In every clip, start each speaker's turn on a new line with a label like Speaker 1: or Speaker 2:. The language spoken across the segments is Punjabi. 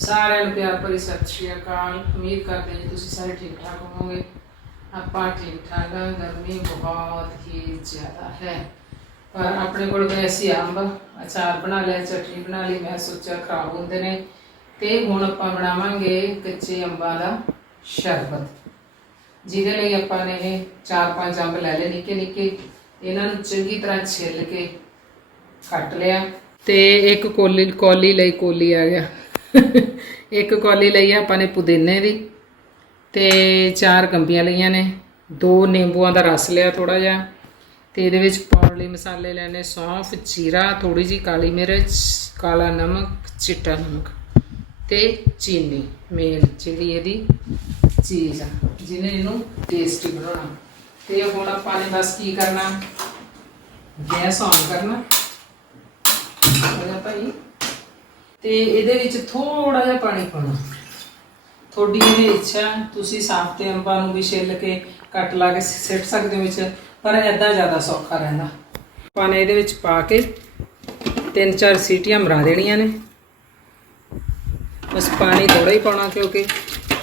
Speaker 1: ਸਾਰਿਆਂ ਨੂੰ ਪਿਆਰ ਭਰੀ ਸਤਿ ਸ਼੍ਰੀ ਅਕਾਲ। ਉਮੀਦ ਕਰਦੇ ਜੀ ਤੁਸੀਂ ਸਾਰੇ ਠੀਕ ਠਾਕ ਹੋਵੋਗੇ। ਆਪਾਂ ਠੀਕ ਠਾਕ ਹਾਂ ਗਰਮੀ ਬਹੁਤ ਹੀ ਜ਼ਿਆਦਾ ਹੈ। ਪਰ ਆਪਣੇ ਕੋਲ ਵੈਸੇ ਅੰਬ, ਅਚਾਰ ਬਣਾ ਲਿਆ, ਚਟਨੀ ਬਣਾ ਲਈ, ਮੈਂ ਸੋਚਿਆ ਖਰਾਬ ਹੁੰਦੇ ਨੇ। ਤੇ ਹੁਣ ਆਪਾਂ ਬਣਾਵਾਂਗੇ ਕੱਚੇ ਅੰਬਾਂ ਦਾ ਸ਼ਰਬਤ। ਜਿਹਦੇ ਲਈ ਆਪਾਂ ਨੇ ਇਹ ਚਾਰ ਪੰਜ ਅੰਬ ਲੈ ਲਏ ਨਿੱਕੇ ਨਿੱਕੇ। ਇਹਨਾਂ ਨੂੰ ਚੰਗੀ ਤਰ੍ਹਾਂ ਛਿੱਲ ਕੇ ਕੱਟ ਲਿਆ। ਤੇ ਇੱਕ ਕੋਲੀ ਕੋਲੀ ਲਈ ਕੋਲੀ ਆ ਗਿਆ। ਇੱਕ ਕੌਲੀ ਲਈ ਆਪਾਂ ਨੇ ਪੁਦੀਨੇ ਦੀ ਤੇ ਚਾਰ ਕੰਬੀਆਂ ਲਈਆਂ ਨੇ। ਦੋ ਨਿੰਬੂਆਂ ਦਾ ਰਸ ਲਿਆ ਥੋੜਾ ਜਿਹਾ ਤੇ ਇਹਦੇ ਵਿੱਚ ਪਾਉਣ ਲਈ ਮਸਾਲੇ ਲੈਣੇ ਸੌਂਫ, ਜੀਰਾ ਥੋੜੀ ਜੀ ਕਾਲੀ ਮਿਰਚ, ਕਾਲਾ ਨਮਕ, ਚਿੱਟਾ ਨਮਕ ਤੇ ਚੀਨੀ ਮੇਨ ਜਿਹੜੀ ਇਹਦੀ ਚੀਜ਼ ਆ, ਜਿਹਨੇ ਇਹਨੂੰ ਟੇਸਟੀ ਬਣਾਉਣਾ। ਤੇ ਹੁਣ ਆਪਾਂ ਨੇ ਬਸ ਕੀ ਕਰਨਾ? ਗੈਸ ਆਨ ਕਰਨਾ। ਹੋਇਆ ਭਾਈ ਤੇ ਇਹਦੇ ਵਿੱਚ ਥੋੜਾ ਜਿਹਾ ਪਾਣੀ ਪਾਉਣਾ। ਤੁਹਾਡੀ ਇਹ ਇੱਛਾ, ਤੁਸੀਂ ਸਾਫ਼ ਤੇ ਅੰਬਾਂ ਨੂੰ ਵੀ ਛਿੱਲ ਕੇ ਕੱਟ ਲਾ ਕੇ ਸਿੱਟ ਸਕਦੇ ਹੋ ਵਿੱਚ, ਪਰ ਐਦਾਂ ਜ਼ਿਆਦਾ ਸੌਖਾ ਰਹਿੰਦਾ। ਆਪਾਂ ਨੇ ਇਹਦੇ ਵਿੱਚ ਪਾ ਕੇ ਤਿੰਨ ਚਾਰ ਸੀਟੀਆਂ ਮਰਾ ਦੇਣੀਆਂ ਨੇ। ਬਸ ਪਾਣੀ ਥੋੜਾ ਹੀ ਪਾਉਣਾ ਕਿਉਂਕਿ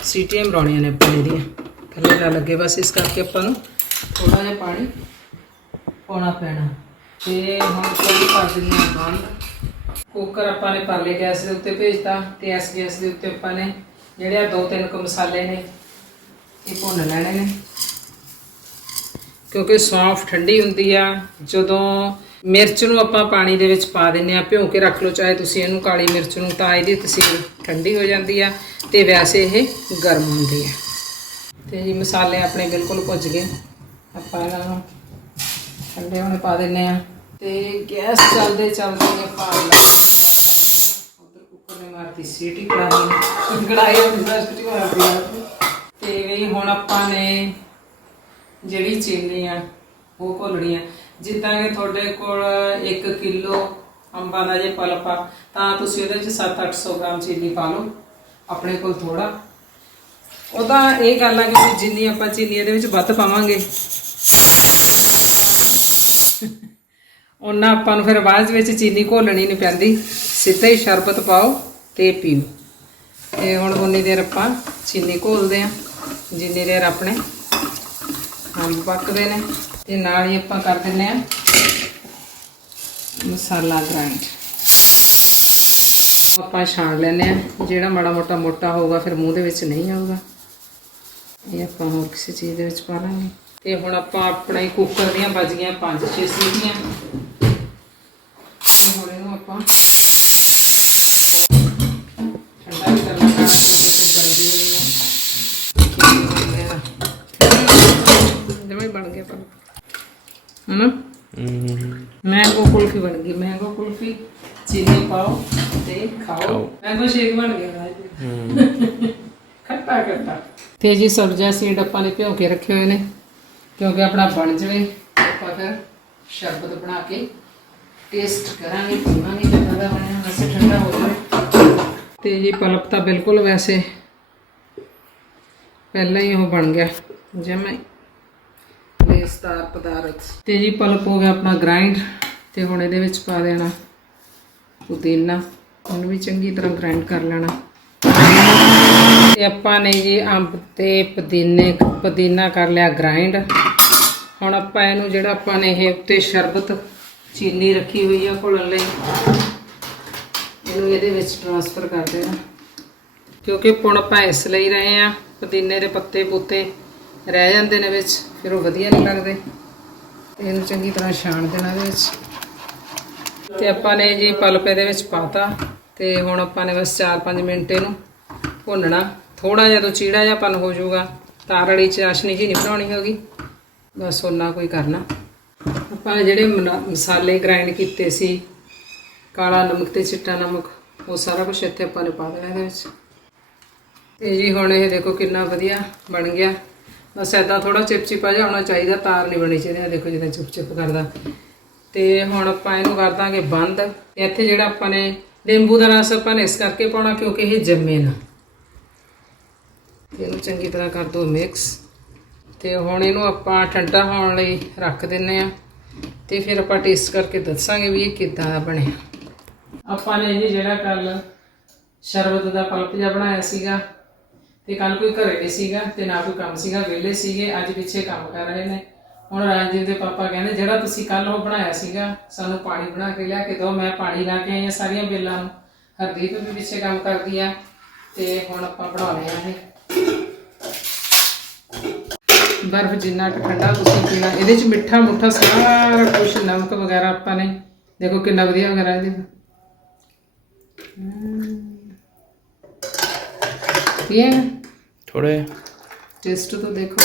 Speaker 1: ਸੀਟੀਆਂ ਮਰਾਉਣੀਆਂ ਨੇ ਪਾਣੀ ਦੀਆਂ ਥੱਲੇ ਨਾ ਲੱਗੇ, ਬਸ ਇਸ ਕਰਕੇ ਆਪਾਂ ਨੂੰ ਥੋੜਾ ਜਿਹਾ ਪਾਣੀ ਪਾਉਣਾ ਪੈਣਾ। ਤੇ ਹੁਣ ਕੋਈ ਕਰ ਦਿੰਦੇ ਹਾਂ ਬੰਦ ਕੁੱਕਰ ਆਪਾਂ ਨੇ ਪਰਲੇ ਗੈਸ ਦੇ ਉੱਤੇ ਭੇਜਤਾ, ਤੇ ਇਸ ਗੈਸ ਦੇ ਉੱਤੇ ਆਪਾਂ ਨੇ ਜਿਹੜੇ ਆ ਦੋ ਤਿੰਨ ਕੁ ਮਸਾਲੇ ਨੇ, ਇਹ ਭੁੰਨ ਲੈਣੇ ਨੇ। ਕਿਉਂਕਿ ਸੌਂਫ ਠੰਡੀ ਹੁੰਦੀ ਆ, ਜਦੋਂ ਮਿਰਚ ਨੂੰ ਆਪਾਂ ਪਾਣੀ ਦੇ ਵਿੱਚ ਪਾ ਦਿੰਨੇ ਆ, ਭਿਉਂ ਕੇ ਰੱਖ ਲਓ, ਚਾਹੇ ਤੁਸੀਂ ਇਹਨੂੰ ਕਾਲੀ ਮਿਰਚ ਨੂੰ ਤਾਂ ਇਹਦੀ ਤਸੀਰ ਠੰਡੀ ਹੋ ਜਾਂਦੀ ਆ, ਤੇ ਵੈਸੇ ਇਹ ਗਰਮ ਹੁੰਦੀ ਆ। ਤੇ ਜੀ ਮਸਾਲੇ ਆਪਣੇ ਬਿਲਕੁਲ ਭੁੱਜ ਗਏ। ਆਪਾਂ ਇਹਨਾਂ ਨੂੰ ਠੰਡੇ ਹੋਣੇ ਪਾ ਦਿੰਨੇ ਆ। ਤੇ ਗੈਸ ਚੱਲਦੇ ਚੱਲਦੇ ਆਪਾਂ ਉਧਰ ਕੁੱਕਰ ਨੇ ਮਾਰਤੀ ਸੀਟੀ ਕੜਾਹੀ ਨੇ ਕੜਾਈ ਸੀਟੀ ਮਾਰਦੀ ਆ। ਤੇ ਵੀ ਹੁਣ ਆਪਾਂ ਨੇ ਜਿਹੜੀ ਚੀਨੀ ਆ, ਉਹ ਘੋਲਣੀ ਆ। ਜਿੱਦਾਂ ਕਿ ਤੁਹਾਡੇ ਕੋਲ 1 ਕਿਲੋ ਅੰਬਾਂ ਦਾ ਜੇ ਪਲਪ ਆ ਤਾਂ ਤੁਸੀਂ ਉਹਦੇ ਵਿੱਚ 7-800 ਗ੍ਰਾਮ ਚੀਨੀ ਪਾ ਲਓ, ਆਪਣੇ ਕੋਲ ਥੋੜਾ ਉਹਦਾ ਇਹ ਗੱਲ ਆ ਕਿ ਜਿੰਨੀ ਆਪਾਂ ਚੀਨੀ ਇਹਦੇ ਵਿੱਚ ਵੱਧ ਪਾਵਾਂਗੇ ਉਹਨਾਂ ਆਪਾਂ ਨੂੰ ਫਿਰ ਬਾਅਦ ਵਿੱਚ ਚੀਨੀ ਘੋਲਣੀ ਨਹੀਂ ਪੈਂਦੀ। ਸਿੱਧਾ ਹੀ ਸ਼ਰਬਤ ਪਾਓ ਤੇ ਪੀਓ। ਤੇ ਹੁਣ ਉਨੀ ਦੇਰ ਆਪਾਂ ਚੀਨੀ ਘੋਲਦੇ ਆ। ਜਿੰਨੀ ਦੇਰ ਆਪਣੇ ਅੰਬ ਪੱਕਦੇ ਨੇ। ਤੇ ਨਾਲ ਹੀ ਆਪਾਂ ਕਰ ਦਿੰਨੇ ਆ ਮਸਾਲਾ ਗ੍ਰਾਈਂਡ ਆਪਾਂ ਛਾਣ ਲੈਨੇ ਆ। ਜਿਹੜਾ ਮਾੜਾ ਮੋਟਾ ਮੋਟਾ ਹੋਊਗਾ ਫਿਰ ਮੂੰਹ ਦੇ ਵਿੱਚ ਨਹੀਂ ਆਊਗਾ। ਇਹ ਆਪਾਂ ਹੋਰ ਕਿਸੇ ਚੀਜ਼ ਦੇ ਵਿੱਚ ਪਾ ਲਾਂਗੇ। ਤੇ ਹੁਣ ਆਪਾਂ ਆਪਣੇ ਕੁੱਕਰ ਦੀਆਂ ਵੱਜ ਗਈਆਂ 5-6 ਸੀਟੀਆਂ ਹੁਣ ਇਹਨੂੰ ਆਪਾਂ। ਠੰਡਾ ਵੀ ਕਰਨਾ ਹੋ ਜਿਵੇਂ ਬਣ ਗਿਆ ਪਰ ਹਨਾ? ਮੈਂਗੋ ਕੁਲਫੀ ਬਣ ਗਈ। ਮੈਂਗੋ ਕੁਲਫੀ ਚੀਨੀ ਪਾਓ ਤੇ ਖਾਓ। ਮੈਂਗੋ ਸ਼ੇਕ ਬਣ ਗਿਆ ਰਾਜ ਖੱਟਾ ਖੱਟਾ। ਤੇ ਜੀ ਸਬਜ਼ੀਆਂ ਸੀਡ ਆਪਾਂ ਨੇ ਭਿਓ ਕੇ ਰੱਖੇ ਹੋਏ ਨੇ। ਕਿਉਂਕਿ ਆਪਣਾ ਬਣ ਜਵੇ ਆਪਾਂ ਫਿਰ ਸ਼ਰਬਤ ਬਣਾ ਕੇ ਟੇਸਟ ਕਰਾਂਗੇ ਪੀਵਾਂਗੇ ਕਿੱਦਾਂ ਦਾ ਬਣਿਆ ਵੈਸੇ ਠੰਡਾ ਹੋ ਜਾਵੇ। ਤੇ ਜੀ ਪਲਪ ਤਾਂ ਬਿਲਕੁਲ ਵੈਸੇ ਪਹਿਲਾਂ ਹੀ ਉਹ ਬਣ ਗਿਆ ਜਿਵੇਂ ਲੇਸਦਾਰ ਪਦਾਰਥ। ਤੇ ਜੀ ਪਲਪ ਹੋ ਗਿਆ ਆਪਣਾ ਗ੍ਰਾਈਂਡ ਤੇ ਹੁਣ ਇਹਦੇ ਵਿੱਚ ਪਾ ਦੇਣਾ ਪੁਦੀਨਾ। ਉਹਨੂੰ ਵੀ ਚੰਗੀ ਤਰ੍ਹਾਂ ਗ੍ਰਾਈਂਡ ਕਰ ਲੈਣਾ। ਤੇ ਆਪਾਂ ਨੇ ਜੀ ਅੰਬ ਤੇ ਪੁਦੀਨੇ ਪੁਦੀਨਾ ਕਰ ਲਿਆ ਗ੍ਰਾਈਂਡ ਹੁਣ ਆਪਾਂ ਇਹਨੂੰ ਜਿਹੜਾ ਆਪਾਂ ਨੇ ਇਹ ਉੱਤੇ ਸ਼ਰਬਤ ਚੀਨੀ ਰੱਖੀ ਹੋਈ ਆ ਘੋਲਣ ਲਈ। ਇਹਨੂੰ ਇਹਦੇ ਵਿੱਚ ਟ੍ਰਾਂਸਫਰ ਕਰ ਦੇਣਾ ਕਿਉਂਕਿ ਪੁਣ ਆਪਾਂ ਇਸ ਲਈ ਰਹੇ ਆ, ਪੁਦੀਨੇ ਦੇ ਪੱਤੇ ਪੁੱਤੇ ਰਹਿ ਜਾਂਦੇ ਨੇ ਵਿੱਚ, ਫਿਰ ਉਹ ਵਧੀਆ ਨਹੀਂ ਲੱਗਦੇ। ਤੇ ਇਹਨੂੰ ਚੰਗੀ ਤਰ੍ਹਾਂ ਛਾਣ ਦੇਣਾ ਇਹਦੇ ਵਿੱਚ। ਤੇ ਆਪਾਂ ਨੇ ਜੀ ਪਲਪ ਇਹਦੇ ਵਿੱਚ ਪਾਤਾ, ਤੇ ਹੁਣ ਆਪਾਂ ਨੇ ਬਸ 4-5 ਮਿੰਟ ਇਹਨੂੰ ਭੁੰਨਣਾ। ਥੋੜਾ ਜਿਹਾ ਤੋਂ ਚੀੜਾ ਜਿਹਾ ਪਨ ਹੋ ਜਾਊਗਾ। ਤਾਰੜੀ ਚਾਸ਼ਨੀ ਜੀ ਨਹੀਂ ਬਣਾਉਣੀ ਹੋਗੀ। ਬਸ ਉਹਨਾਂ ਕੋਈ ਕਰਨਾ। ਆਪਾਂ ਨੇ ਜਿਹੜੇ ਮਨਾ- ਮਸਾਲੇ ਗ੍ਰਾਈਂਡ ਕੀਤੇ ਸੀ, ਕਾਲਾ ਨਮਕ ਤੇ ਚਿੱਟਾ ਨਮਕ, ਉਹ ਸਾਰਾ ਕੁਝ ਇੱਥੇ ਆਪਾਂ ਨੇ ਪਾ ਦੇਣਾ ਇਹਦੇ ਵਿੱਚ। ਤੇ ਜੀ ਹੁਣ ਇਹ ਦੇਖੋ ਕਿੰਨਾ ਵਧੀਆ ਬਣ ਗਿਆ। ਬਸ ਐਦਾਂ ਥੋੜਾ ਚਿਪਚਿਪਾ ਜਿਹਾ ਹੋਣਾ ਚਾਹੀਦਾ, ਤਾਰ ਨਹੀਂ ਬਣੀ ਚਾਹੀਦੀ ਆਹ ਦੇਖੋ ਜਿੱਦਾਂ ਚੁੱਪ ਚੁੱਪ ਕਰਦਾ। ਤੇ ਹੁਣ ਆਪਾਂ ਇਹਨੂੰ ਕਰ ਦਾਂਗੇ ਬੰਦ। ਇੱਥੇ ਜਿਹੜਾ ਆਪਾਂ ਨੇ ਨਿੰਬੂ ਦਾ ਰਸ ਆਪਾਂ ਨੇ ਇਸ ਕਰਕੇ ਪਾਉਣਾ ਕਿਉਂਕਿ ਇਹ ਜੰਮੇ ਨਾ। ਇਹਨੂੰ ਚੰਗੀ ਤਰ੍ਹਾਂ ਕਰ ਦੋ ਮਿਕਸ ਤੇ ਹੁਣ ਇਹਨੂੰ ਆਪਾਂ ਠੰਡਾ ਹੋਣ ਲਈ ਰੱਖ ਦਿੰਨੇ ਆ ਤੇ ਫਿਰ ਆਪਾਂ ਟੇਸਟ ਕਰਕੇ ਦੱਸਾਂਗੇ ਵੀ ਇਹ ਕਿੱਦਾਂ ਦਾ ਬਣਿਆ। ਆਪਾਂ ਨੇ ਜੀ ਜਿਹੜਾ ਕੱਲ ਸ਼ਰਬਤ ਦਾ ਪਲਪ ਜਿਹਾ ਬਣਾਇਆ ਸੀਗਾ ਤੇ ਕੱਲ ਕੋਈ ਘਰੇ ਨਹੀਂ ਸੀਗਾ ਤੇ ਨਾ ਕੋਈ ਕੰਮ ਸੀਗਾ, ਵਿਹਲੇ ਸੀਗੇ, ਅੱਜ ਪਿੱਛੇ ਕੰਮ ਕਰ ਰਹੇ ਨੇ। ਹੁਣ ਰਾਜਦੀਪ ਦੇ ਪਾਪਾ ਕਹਿੰਦੇ, ਜਿਹੜਾ ਤੁਸੀਂ ਕੱਲ ਉਹ ਬਣਾਇਆ ਸੀਗਾ, ਸਾਨੂੰ ਪਾਣੀ ਬਣਾ ਕੇ ਲਿਆ ਕੇ ਦਿਓ, ਮੈਂ ਪਾਣੀ ਲਾ ਕੇ ਆਈ ਆ ਸਾਰੀਆਂ ਬੇਲਾਂ ਨੂੰ। ਹਰਦੀਪ ਵੀ ਪਿੱਛੇ ਕੰਮ ਕਰਦੀ ਆ ਤੇ ਹੁਣ ਆਪਾਂ ਬਣਾਉਣੇ ਆ ਇਹ। ਬਰਫ਼ ਜਿੰਨਾ ਠੰਡਾ ਤੁਸੀਂ ਪੀਣਾ ਇਹਦੇ ਚ ਮਿੱਠਾ ਮੁੱਠਾ ਸਾਰਾ ਕੁਝ ਨਮਕ ਵਗੈਰਾ ਆਪਾਂ ਨੇ ਦੇਖੋ ਕਿੰਨਾ ਵਧੀਆ ਵਗੈਰਾ ਇਹਦੇ ਇਹ
Speaker 2: ਥੋੜੇ
Speaker 1: ਟੇਸਟ ਤਾਂ ਦੇਖੋ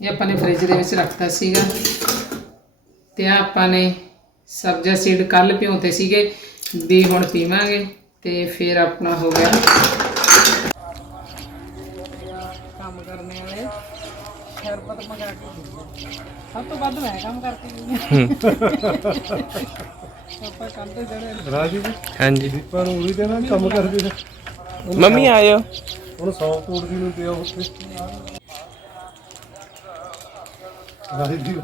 Speaker 1: ਇਹ ਆਪਾਂ ਨੇ ਫ੍ਰਿਜ ਦੇ ਵਿੱਚ ਰੱਖਤਾ ਸੀਗਾ। ਤੇ ਆਹ ਆਪਾਂ ਨੇ ਸਬਜ਼ਾ ਸੀਡ ਕੱਲ ਭਿਉਂਤੇ ਸੀਗੇ ਵੀ ਹੁਣ ਪੀਵਾਂਗੇ ਤੇ ਫਿਰ ਆਪਣਾ ਹੋ ਗਿਆ। ਕੰਮ ਕਰਨੇ ਵਾਲੇ। ਸ਼ਰਬਤ ਮੰਗਾ ਕੇ ਸਭ ਤੋਂ ਵੱਧ ਮੈਂ ਕੰਮ ਕਰਦੀ ਆਪਾਂ ਕੰਮ ਤੇ ਜਿਹੜੇ
Speaker 3: ਰਾਜੂ ਵੀ
Speaker 2: ਹਾਂਜੀ।
Speaker 3: ਦੀਪਾ ਨੂੰ ਉਹੀ ਦੇਣਾ ਕੰਮ ਕਰਦੇ ਨੇ।
Speaker 2: ਮੰਮੀ ਆਇਓ।
Speaker 3: ਹੁਣ 100 ਕੋਟ ਦੀ ਨੂੰ ਪਿਆ ਉੱਤੇ ਰਾਜੂ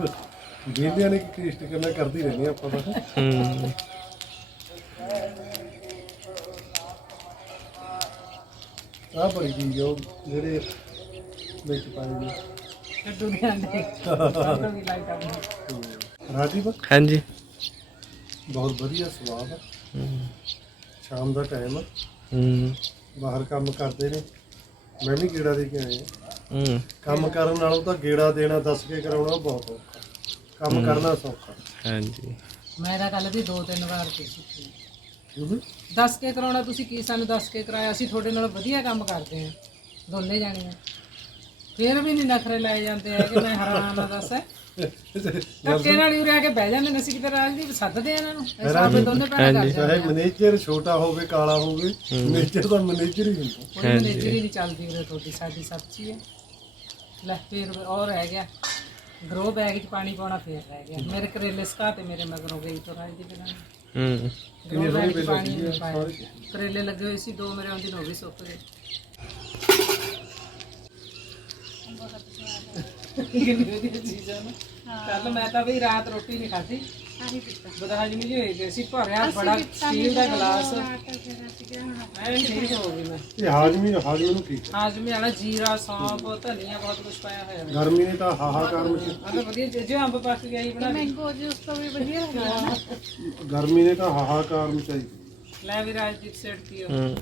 Speaker 3: ਬੇਲਿਆਂ ਨੇ ਟੇਸਟ ਕਰਨਾ ਕਰਦੀ ਰਹਿੰਦੀ ਆ ਆਪਾਂ ਤਾਂ।
Speaker 2: ਹੂੰ।
Speaker 3: ਆਹ ਬੜੀ ਆ ਉਹ ਜਿਹੜੇ ਵਿੱਚ ਪਾਏ ਨੇ
Speaker 1: ਲੱਡੂ ਦੇ ਆਂਦੇ ਲੱਡੂ ਦੀ ਲਾਈਟ ਆ
Speaker 3: ਰਾਜੀਵ
Speaker 2: ਹਾਂਜੀ।
Speaker 3: ਬਹੁਤ ਵਧੀਆ ਸਵਾਦ ਆ। ਸ਼ਾਮ ਦਾ ਟਾਈਮ ਆ।
Speaker 2: ਹੂੰ।
Speaker 3: ਬਾਹਰ ਕੰਮ ਕਰਦੇ ਨੇ। ਮੈਂ ਵੀ ਗੇੜਾ ਦੇ ਕੇ ਆਇਆ।
Speaker 2: ਹੂੰ।
Speaker 3: ਕੰਮ ਕਰਨ ਨਾਲੋਂ ਤਾਂ ਗੇੜਾ ਦੇਣਾ ਦੱਸ ਕੇ ਕਰਾਉਣਾ ਬਹੁਤ ਔਖਾ। ਕੰਮ ਕਰਨਾ ਸੌਖਾ।
Speaker 2: ਹਾਂਜੀ।
Speaker 1: ਮੈਂ ਤਾਂ ਕੱਲ ਵੀ ਦੋ ਤਿੰਨ ਵਾਰ ਕੀਤੀ
Speaker 3: ਕਿਉਂ
Speaker 1: ਦੱਸ ਕੇ ਕਰਾਉਣਾ ਤੁਸੀਂ ਕੀ ਸਾਨੂੰ ਦੱਸ ਕੇ ਕਰਾਇਆ? ਅਸੀਂ ਤੁਹਾਡੇ ਨਾਲ ਵਧੀਆ ਕੰਮ ਕਰਦੇ ਹਾਂ। ਦੋਨੇ ਜਾਣੀਆਂ ਫੇਰ ਵੀ ਨਹੀਂ ਨਖਰੇ ਲਾਏ ਜਾਂਦੇ ਆ ਕਿ ਮੈਂ ਹੈਰਾਨ ਆ ਦੱਸ। ਧੱਕੇ ਨਾਲ ਹੀ ਉਰੇ ਆ ਕੇ ਬਹਿ ਜਾਂਦੇ ਨੇ ਅਸੀਂ ਕਿਤੇ ਰਾਜਦੀਪ ਸੱਦਦੇ ਆ ਇਹਨਾਂ ਨੂੰ। ਇਹ ਸਾਹਮਣੇ ਦੋਨੇ ਭੈਣਾਂ ਕਰ
Speaker 3: ਚਾਹੇ ਮੈਨੇਜਰ ਛੋਟਾ ਹੋਵੇ ਕਾਲਾ ਹੋਵੇ ਮੈਨੇਜਰ ਤਾਂ ਮੈਨੇਜਰ ਹੀ ਹੁੰਦਾ।
Speaker 1: ਕੋਈ ਮੈਨੇਜਰ ਹੀ ਨਹੀਂ ਚੱਲਦੀ ਉਰੇ ਤੁਹਾਡੀ ਸਾਡੀ ਸੱਚੀ ਹੈ। ਲੈ ਫੇਰ ਉਹ ਰਹਿ ਗਿਆ। ਗਰੋ ਬੈਗ 'ਚ ਪਾਣੀ ਪਾਉਣਾ ਫੇਰ ਰਹਿ ਗਿਆ। ਮੇਰੇ ਕਰੇਲੇ ਸਕਾ ਤੇ ਮੇਰੇ ਮਗਰੋਂ ਗਈ ਤੋਂ ਰਾਜਦੀਪ ਇਹਨਾਂ ਨੇ
Speaker 2: ਹੂੰ।
Speaker 1: ਗਰੋ ਬੈਗ 'ਚ ਪਾਣੀ ਨਹੀਂ ਪਾਇਆ। ਕਰੇਲੇ ਲੱਗੇ ਹੋਏ ਸੀ ਦੋ ਮੇਰੇ ਆਉਂਦੀ ਨੂੰ ਉਹ ਵੀ ਸੁੱਕ ਗਏ। ਕਿੰਨੀ ਵਧੀਆ ਚੀਜ਼ ਆ ਨਾ ਕੱਲ ਮੈਂ ਤਾਂ ਵੀ ਰਾਤ ਰੋਟੀ ਨਹੀਂ ਖਾਧੀ। ਬਦਹਾਜੀ ਨਹੀਂ ਹੋਈ ਗਈ ਸੀ ਭਰਿਆ ਬੜਾ ਸਟੀਲ ਦਾ ਗਲਾਸ। ਮੈਂ ਠੀਕ ਹੋ ਗਈ ਮੈਂ।
Speaker 3: ਇਹ ਹਾਜ਼ਮੀ ਹਾਜ਼ਮੀ ਨੂੰ ਠੀਕ
Speaker 1: ਹਾਜ਼ਮੇ ਵਾਲਾ ਜੀਰਾ ਸੌਂਫ ਧਨੀਆ ਬਹੁਤ ਕੁਝ ਪਾਇਆ ਹੋਇਆ।
Speaker 3: ਹੈ। ਗਰਮੀ ਨੇ ਤਾਂ ਹਾਹਾਕਾਰ ਮਚੀ
Speaker 1: ਆ ਤਾਂ ਵਧੀਆ ਜੇ- ਜੇ ਅੰਬ ਪੱਕ ਗਿਆ ਹੀ ਬਣਾ ਲਈ।
Speaker 3: ਗਰਮੀ ਨੇ ਤਾਂ ਹਾਹਾਕਾਰ ਮਚਾਈ।
Speaker 1: ਲੈ ਵੀ ਰਾਜਦੀਪ ਸੇਠ ਪੀਓ।
Speaker 2: ਹੂੰ।